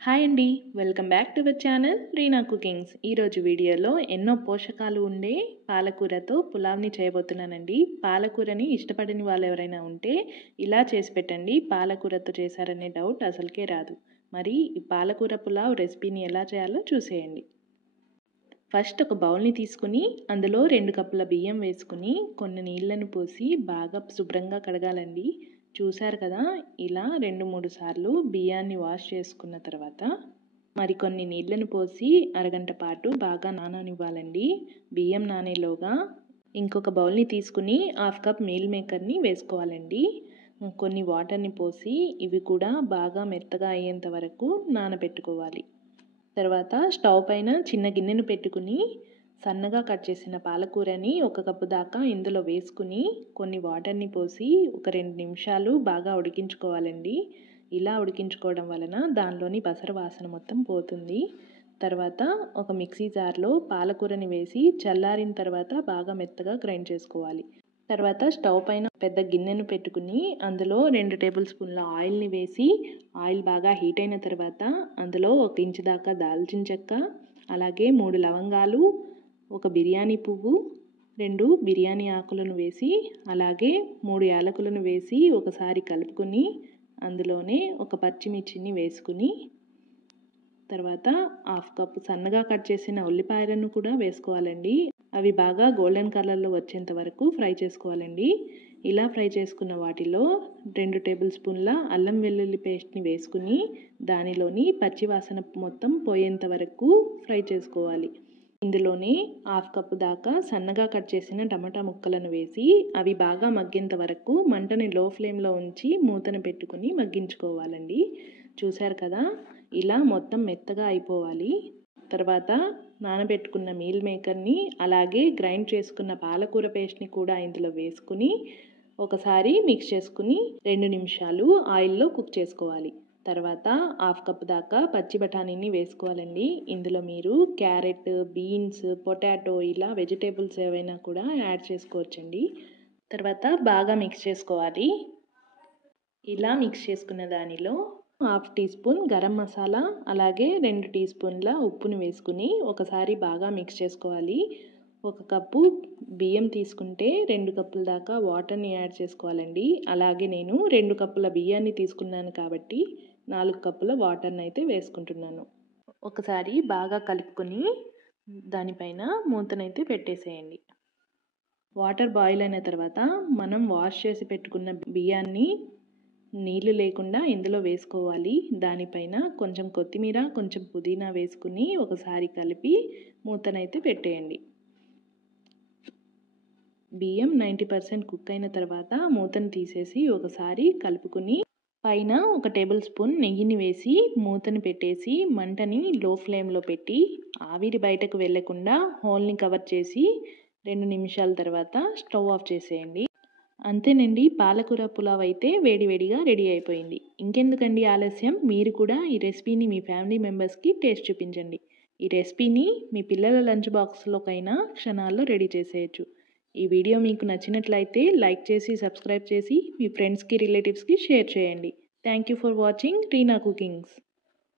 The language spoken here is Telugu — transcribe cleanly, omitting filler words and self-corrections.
హాయ్ అండి, welcome back to our channel Reena cookings. ఈరోజు వీడియోలో ఎన్నో పోషకాలు ఉండే పాలకూరతో పులావ్ని చేయబోతున్నానండి. పాలకూరని ఇష్టపడని వాళ్ళు ఎవరైనా ఉంటే ఇలా చేసి పెట్టండి. పాలకూరతో చేశారనే డౌట్ అసలుకే రాదు. మరి ఈ పాలకూర పులావ్ రెసిపీని ఎలా చేయాలో చూసేయండి. ఫస్ట్ ఒక బౌల్ని తీసుకుని అందులో 2 కప్పుల బియ్యం వేసుకుని కొన్ని నీళ్ళను పోసి బాగా శుభ్రంగా కడగాలండి. చూశారు కదా, ఇలా 2-3 సార్లు బియ్యాన్ని వాష్ చేసుకున్న తర్వాత మరికొన్ని నీళ్ళను పోసి అరగంట పాటు బాగా నాననివ్వాలండి. బియ్యం నానేలోగా ఇంకొక బౌల్ని తీసుకుని 1/2 కప్ మీల్ మేకర్ని వేసుకోవాలండి. కొన్ని వాటర్ని పోసి ఇవి కూడా బాగా మెత్తగా అయ్యేంత వరకు నానబెట్టుకోవాలి. తర్వాత స్టవ్ పైన చిన్న గిన్నెను పెట్టుకుని సన్నగా కట్ చేసిన పాలకూరని 1 కప్పు దాకా ఇందులో వేసుకుని కొన్ని వాటర్ని పోసి ఒక 2 నిమిషాలు బాగా ఉడికించుకోవాలండి. ఇలా ఉడికించుకోవడం వలన దానిలోని బసర వాసన మొత్తం పోతుంది. తర్వాత ఒక మిక్సీ జార్లో పాలకూరని వేసి చల్లారిన తర్వాత బాగా మెత్తగా గ్రైండ్ చేసుకోవాలి. తర్వాత స్టవ్ పైన పెద్ద గిన్నెను పెట్టుకుని అందులో 2 టేబుల్ స్పూన్ల ఆయిల్ని వేసి ఆయిల్ బాగా హీట్ అయిన తర్వాత అందులో 1 ఇంచు దాకా దాల్చిన చెక్క, అలాగే 3 లవంగాలు, 1 బిర్యానీ పువ్వు, 2 బిర్యానీ ఆకులను వేసి అలాగే 3 యాలకులను వేసి ఒకసారి కలుపుకొని అందులోనే 1 పచ్చిమిర్చిని వేసుకుని తర్వాత 1/2 కప్పు సన్నగా కట్ చేసిన ఉల్లిపాయలను కూడా వేసుకోవాలండి. అవి బాగా గోల్డెన్ కలర్లో వచ్చేంత వరకు ఫ్రై చేసుకోవాలండి. ఇలా ఫ్రై చేసుకున్న వాటిలో 2 టేబుల్ స్పూన్ల అల్లం వెల్లుల్లి పేస్ట్ని వేసుకుని దానిలోని పచ్చివాసన మొత్తం పోయేంత వరకు ఫ్రై చేసుకోవాలి. ఇందులోనే 1/2 కప్పు దాకా సన్నగా కట్ చేసిన టమాటా ముక్కలను వేసి అవి బాగా మగ్గేంత వరకు మంటని లో ఫ్లేమ్లో ఉంచి మూతను పెట్టుకుని మగ్గించుకోవాలండి. చూశారు కదా, ఇలా మొత్తం మెత్తగా అయిపోవాలి. తర్వాత నానబెట్టుకున్న మీల్ మేకర్ని అలాగే గ్రైండ్ చేసుకున్న పాలకూర పేస్ట్ని కూడా ఇందులో వేసుకుని ఒకసారి మిక్స్ చేసుకుని 2 నిమిషాలు ఆయిల్లో కుక్ చేసుకోవాలి. తర్వాత 1/2 కప్పు దాకా పచ్చి బఠానీని వేసుకోవాలండి. ఇందులో మీరు క్యారెట్, బీన్స్, పొటాటో ఇలా వెజిటేబుల్స్ ఏవైనా కూడా యాడ్ చేసుకోవచ్చండి. తర్వాత బాగా మిక్స్ చేసుకోవాలి. ఇలా మిక్స్ చేసుకున్న దానిలో 1/2 టీ స్పూన్ గరం మసాలా అలాగే 2 టీ స్పూన్ల ఉప్పుని వేసుకుని ఒకసారి బాగా మిక్స్ చేసుకోవాలి. 1 కప్పు బియ్యం తీసుకుంటే 2 కప్పుల దాకా వాటర్ని యాడ్ చేసుకోవాలండి. అలాగే నేను 2 కప్పుల బియ్యాన్ని తీసుకున్నాను కాబట్టి 4 కప్పుల వాటర్ని అయితే వేసుకుంటున్నాను. ఒకసారి బాగా కలుపుకొని దానిపైన మూతనైతే పెట్టేసేయండి. వాటర్ బాయిల్ అయిన తర్వాత మనం వాష్ చేసి పెట్టుకున్న బియ్యాన్ని నీళ్ళు లేకుండా ఇందులో వేసుకోవాలి. దానిపైన కొంచెం కొత్తిమీర, కొంచెం పుదీనా వేసుకుని ఒకసారి కలిపి మూతనైతే పెట్టేయండి. బియ్యం 90% కుక్ అయిన తర్వాత మూతను తీసేసి ఒకసారి కలుపుకుని పైన 1 టేబుల్ స్పూన్ నెయ్యిని వేసి మూతను పెట్టేసి మంటని లో ఫ్లేమ్లో పెట్టి ఆవిరి బయటకు వెళ్లకుండా హోల్ని కవర్ చేసి 2 నిమిషాల తర్వాత స్టవ్ ఆఫ్ చేసేయండి. అంతేనండి, పాలకూర పులావ్ అయితే వేడివేడిగా రెడీ అయిపోయింది. ఇంకెందుకండి ఆలస్యం, మీరు కూడా ఈ రెసిపీని మీ ఫ్యామిలీ మెంబర్స్కి టేస్ట్ చూపించండి. ఈ రెసిపీని మీ పిల్లల లంచ్ బాక్స్లోకైనా క్షణాల్లో రెడీ చేసేయచ్చు. ఈ వీడియో మీకు నచ్చినట్లయితే లైక్ చేసి సబ్స్క్రైబ్ చేసి మీ ఫ్రెండ్స్కి, రిలేటివ్స్కి షేర్ చేయండి. Thank you for watching Reena cookings.